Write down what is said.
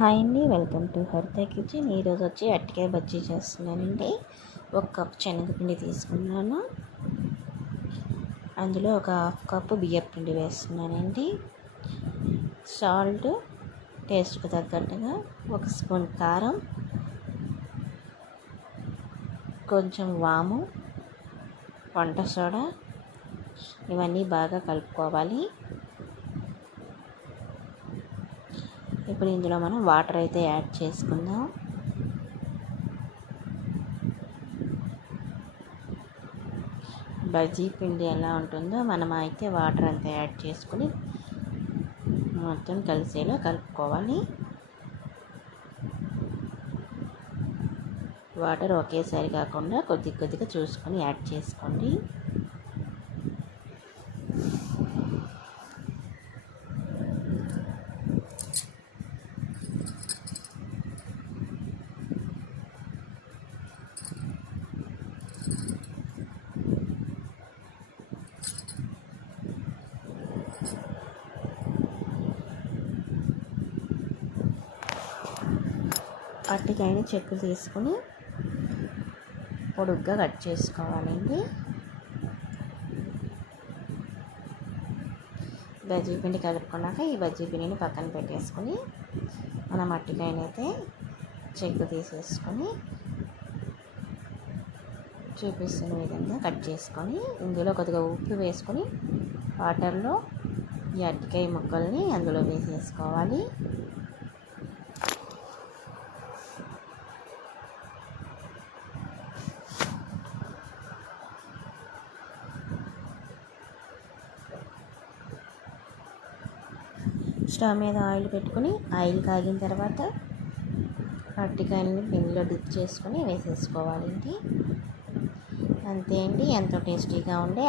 Hi అండి welcome to హరిత kitchen. ఈరోజు వచ్చి అట్టికాయ బజ్జీ చేస్తున్నానండి. ఒక కప్ శనగపిండి తీసుకున్నాను. అందులో ఒక హాఫ్ కప్పు బియ్యపిండి వేస్తున్నానండి. సాల్ట్ టేస్ట్కి తగ్గట్టుగా ఒక స్పూన్ కారం కొంచెం వాము వంట సోడా ఇవన్నీ బాగా కలుపుకోవాలి. ఇప్పుడు ఇందులో మనం వాటర్ అయితే యాడ్ చేసుకుందాం. బజ్జీ పిండి ఎలా ఉంటుందో మనం అయితే వాటర్ అంతా యాడ్ చేసుకుని మొత్తం కలిసేలా కలుపుకోవాలి. వాటర్ ఒకేసారి కాకుండా కొద్ది కొద్దిగా చూసుకొని యాడ్ చేసుకోండి. అట్టికాయని చెక్కులు తీసుకుని పొడుగ్గా కట్ చేసుకోవాలండి. బజ్జీ పిండి కలుపుకున్నాక ఈ బజ్జీ పిండిని పక్కన పెట్టేసుకొని మనం అట్టికాయనైతే చెక్కు తీసేసుకొని చూపిస్తున్న విధంగా కట్ చేసుకొని ఇందులో కొద్దిగా ఉప్పు వేసుకొని వాటర్లో ఈ అట్టికాయ ముక్కల్ని అందులో వేసేసుకోవాలి. స్టవ్ మీద ఆయిల్ పెట్టుకుని ఆయిల్ కాగిన తర్వాత అరటికాయలని పిండిలో డిప్ చేసుకొని వేసేసుకోవాలండి. అంతే అండి ఎంతో టేస్టీగా ఉండే